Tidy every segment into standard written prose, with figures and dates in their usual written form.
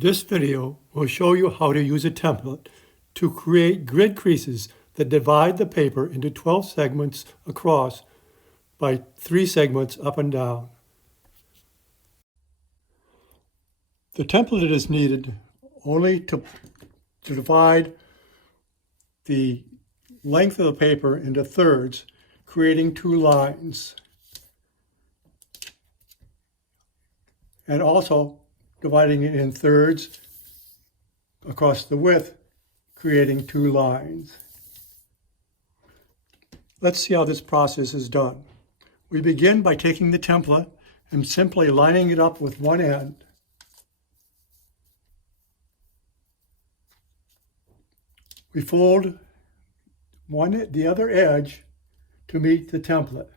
This video will show you how to use a template to create grid creases that divide the paper into 12 segments across by 3 segments up and down. The template is needed only to divide the length of the paper into thirds, creating 2 lines, and also dividing it in thirds across the width, creating 2 lines. Let's see how this process is done. We begin by taking the template and simply lining it up with one end. We fold the other edge to meet the template.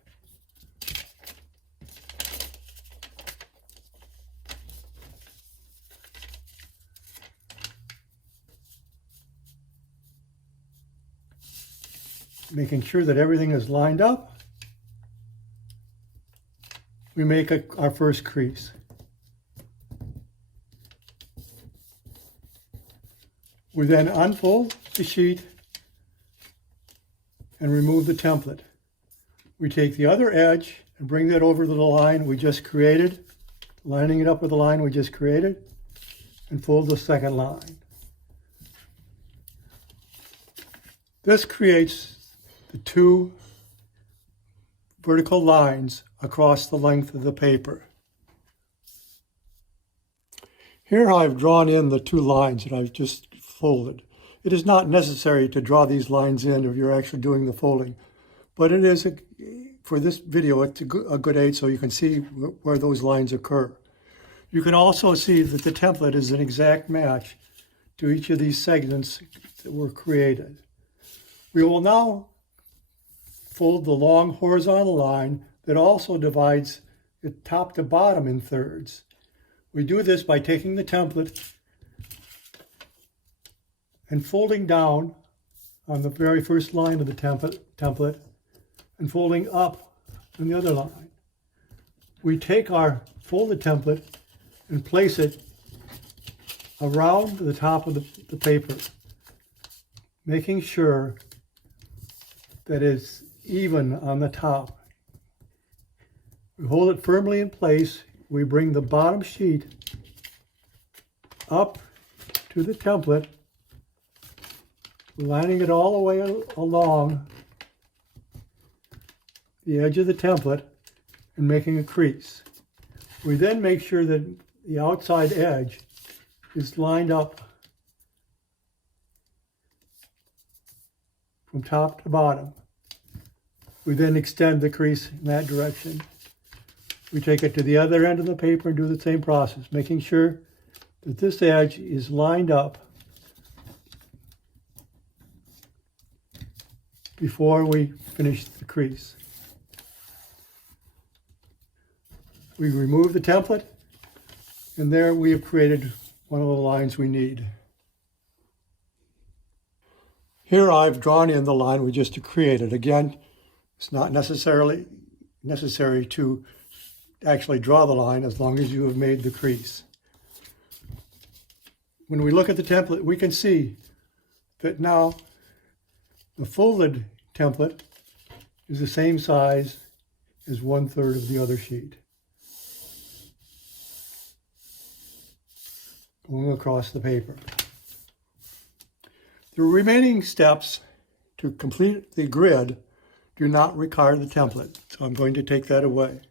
Making sure that everything is lined up, we make our first crease. We then unfold the sheet and remove the template. We take the other edge and bring that over to the line we just created, lining it up with the line we just created, and fold the second line. This creates the 2 vertical lines across the length of the paper. Here I've drawn in the 2 lines that I've just folded. It is not necessary to draw these lines in if you're actually doing the folding, but it is, for this video, it's a good aid so you can see where those lines occur. You can also see that the template is an exact match to each of these segments that were created. We will now fold the long horizontal line that also divides it top to bottom in thirds. We do this by taking the template and folding down on the very first line of the template and folding up on the other line. We take our folded template and place it around the top of the paper, making sure that it's even on the top. We hold it firmly in place. We bring the bottom sheet up to the template, lining it all the way along the edge of the template and making a crease. We then make sure that the outside edge is lined up from top to bottom. We then extend the crease in that direction. We take it to the other end of the paper and do the same process, making sure that this edge is lined up before we finish the crease. We remove the template, and there we have created one of the lines we need. Here I've drawn in the line we just created. Again, it's not necessary to actually draw the line as long as you have made the crease. When we look at the template, we can see that now the folded template is the same size as 1/3 of the other sheet, going across the paper. The remaining steps to complete the grid do not require the template, so I'm going to take that away.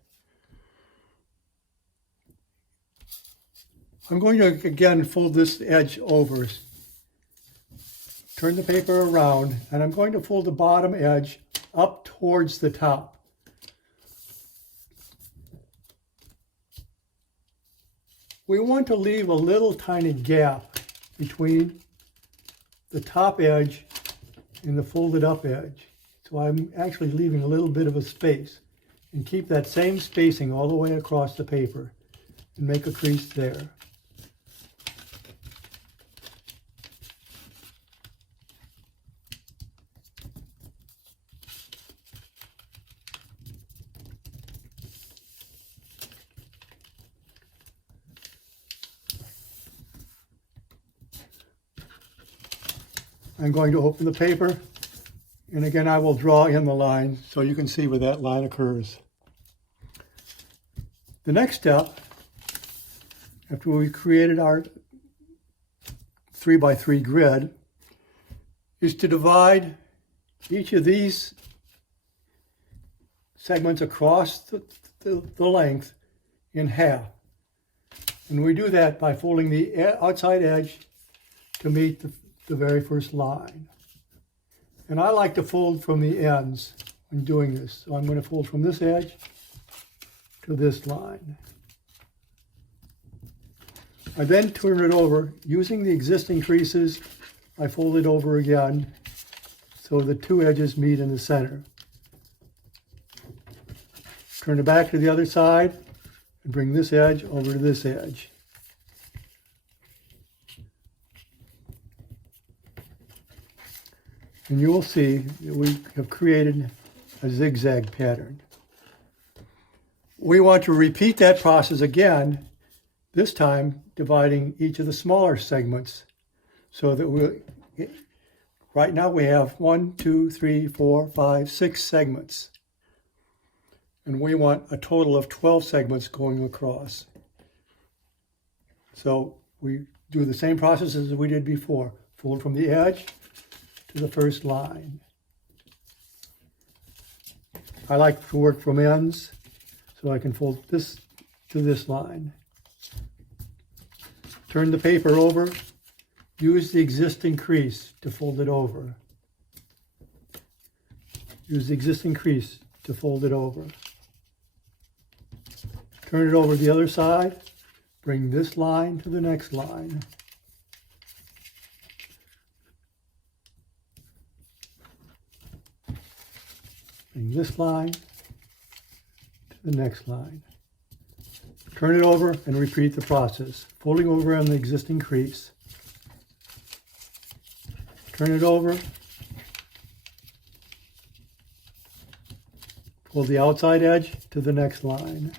I'm going to again fold this edge over, turn the paper around, and I'm going to fold the bottom edge up towards the top. We want to leave a little tiny gap between the top edge and the folded up edge. So I'm actually leaving a little bit of a space, and keep that same spacing all the way across the paper and make a crease there. I'm going to open the paper, and again I will draw in the line so you can see where that line occurs. The next step, after we created our 3x3 grid, is to divide each of these segments across the length in half. And we do that by folding the outside edge to meet the very first line. And I like to fold from the ends when doing this. So I'm going to fold from this edge to this line. I then turn it over. Using the existing creases, I fold it over again so the two edges meet in the center. Turn it back to the other side and bring this edge over to this edge. And you will see that we have created a zigzag pattern. We want to repeat that process again, this time dividing each of the smaller segments so that right now we have 1, 2, 3, 4, 5, 6 segments. And we want a total of 12 segments going across. So we do the same process as we did before. Fold from the edge to the first line. I like to work from ends, so I can fold this to this line. Turn the paper over. Use the existing crease to fold it over. Use the existing crease to fold it over. Turn it over the other side. Bring this line to the next line. Bring this line to the next line. Turn it over and repeat the process. Folding over on the existing crease. Turn it over. Fold the outside edge to the next line.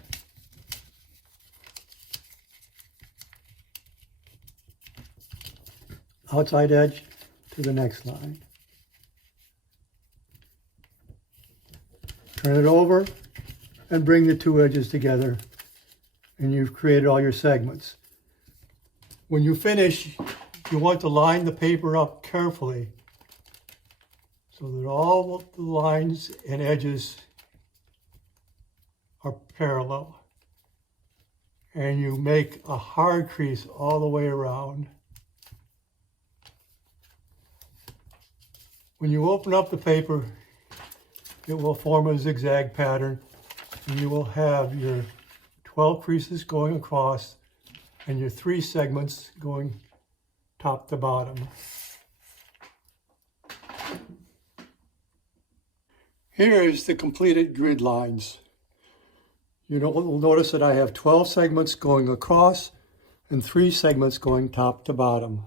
Outside edge to the next line. Turn it over and bring the two edges together, and you've created all your segments. When you finish, you want to line the paper up carefully so that all the lines and edges are parallel. And you make a hard crease all the way around. When you open up the paper, it will form a zigzag pattern, and you will have your 12 creases going across and your 3 segments going top to bottom. Here is the completed grid lines. You'll notice that I have 12 segments going across and 3 segments going top to bottom.